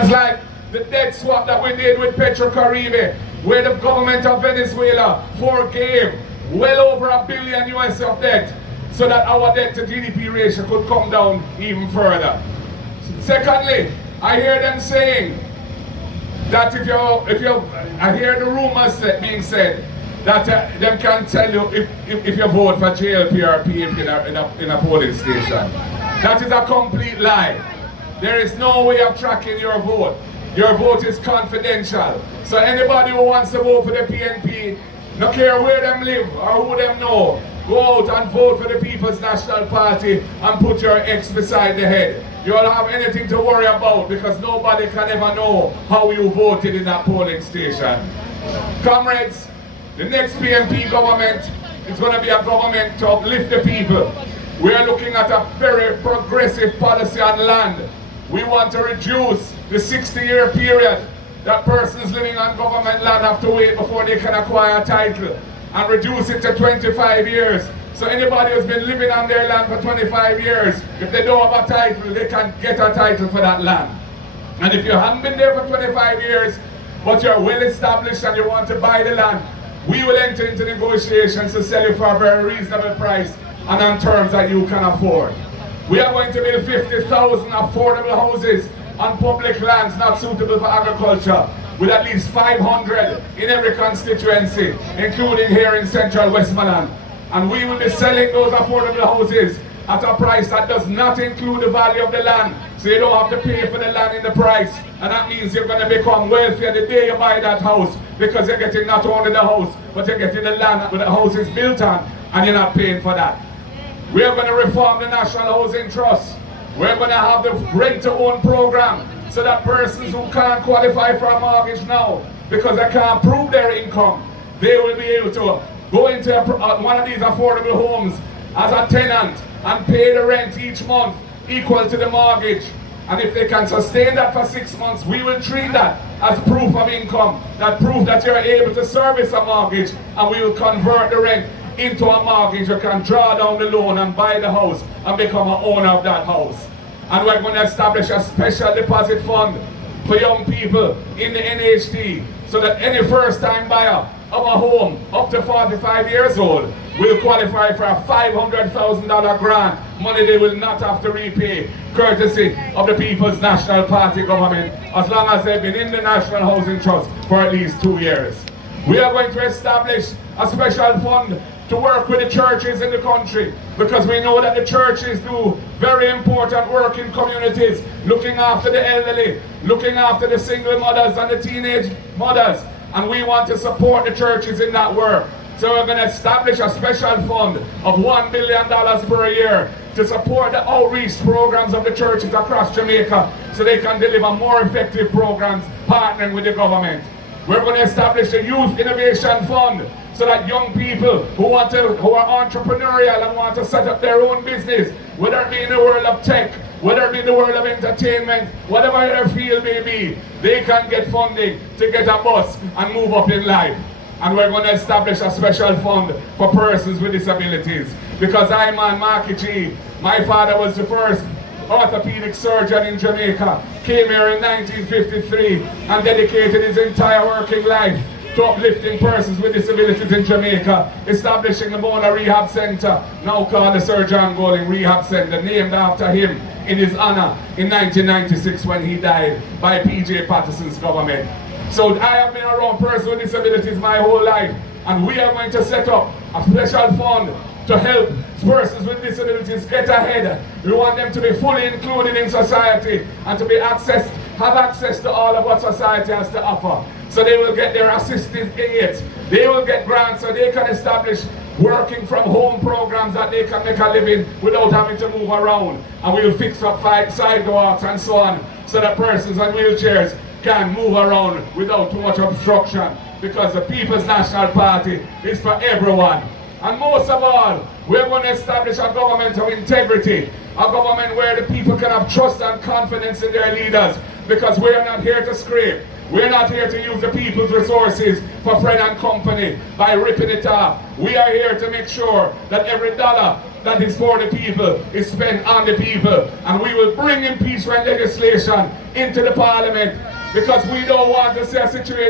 It's like the debt swap that we did with Petrocaribe, where the government of Venezuela forgave well over $1 billion US of debt so that our debt to GDP ratio could come down even further. Secondly, I hear them saying that I hear the rumors being said that them can tell you if you vote for JLP or PMP in a polling station. That is a complete lie. There is no way of tracking your vote. Your vote is confidential. So anybody who wants to vote for the PNP, no care where them live or who them know, go out and vote for the People's National Party and put your X beside the head. You don't have anything to worry about because nobody can ever know how you voted in that polling station. Comrades, the next PNP government is going to be a government to uplift the people. We are looking at a very progressive policy on land. We want to reduce the 60-year period that persons living on government land have to wait before they can acquire a title, and reduce it to 25 years. So anybody who's been living on their land for 25 years, if they don't have a title, they can get a title for that land. And if you haven't been there for 25 years, but you're well established and you want to buy the land, we will enter into negotiations to sell you for a very reasonable price and on terms that you can afford. We are going to build 50,000 affordable houses on public lands not suitable for agriculture, with at least 500 in every constituency, including here in central Westmorland. And we will be selling those affordable houses at a price that does not include the value of the land, so you don't have to pay for the land in the price. And that means you're going to become wealthier the day you buy that house, because you're getting not only the house, but you're getting the land that the house is built on, and you're not paying for that. We are going to reform the National Housing Trust. We're going to have the rent-to-own program so that persons who can't qualify for a mortgage now because they can't prove their income, they will be able to go into one of these affordable homes as a tenant and pay the rent each month equal to the mortgage. And if they can sustain that for 6 months, we will treat that as proof of income, that proof that you're able to service a mortgage, and we will convert the rent into a mortgage. You can draw down the loan and buy the house and become an owner of that house. And we're going to establish a special deposit fund for young people in the NHT so that any first-time buyer of a home up to 45 years old will qualify for a $500,000 grant, money they will not have to repay, courtesy of the People's National Party government, as long as they've been in the National Housing Trust for at least 2 years. We are going to establish a special fund to work with the churches in the country, because we know that the churches do very important work in communities, looking after the elderly, looking after the single mothers and the teenage mothers, and we want to support the churches in that work. So we're going to establish a special fund of $1 billion per year to support the outreach programs of the churches across Jamaica so they can deliver more effective programs partnering with the government. We're going to establish a Youth Innovation Fund so that young people who are entrepreneurial and want to set up their own business, whether it be in the world of tech, whether it be in the world of entertainment, whatever their field may be, they can get funding to get a bus and move up in life. And we're going to establish a special fund for persons with disabilities, because I'm on Marky G. My father was the first orthopedic surgeon in Jamaica, came here in 1953 and dedicated his entire working life to uplifting persons with disabilities in Jamaica, establishing the Mona Rehab Center, now called the Sir John Golding Rehab Center, named after him in his honor in 1996 when he died by P.J. Patterson's government. So I have been around persons with disabilities my whole life, and we are going to set up a special fund to help persons with disabilities get ahead. We want them to be fully included in society and to have access to all of what society has to offer. So they will get their assisted aids, they will get grants so they can establish working from home programs that they can make a living without having to move around. And we will fix up sidewalks and so on so that persons on wheelchairs can move around without too much obstruction, because the People's National Party is for everyone. And most of all, we're going to establish a government of integrity, a government where the people can have trust and confidence in their leaders, because we're not here to scrape. We're not here to use the people's resources for friend and company by ripping it off. We are here to make sure that every dollar that is for the people is spent on the people. And we will bring impeachment legislation into the parliament because we don't want to see a situation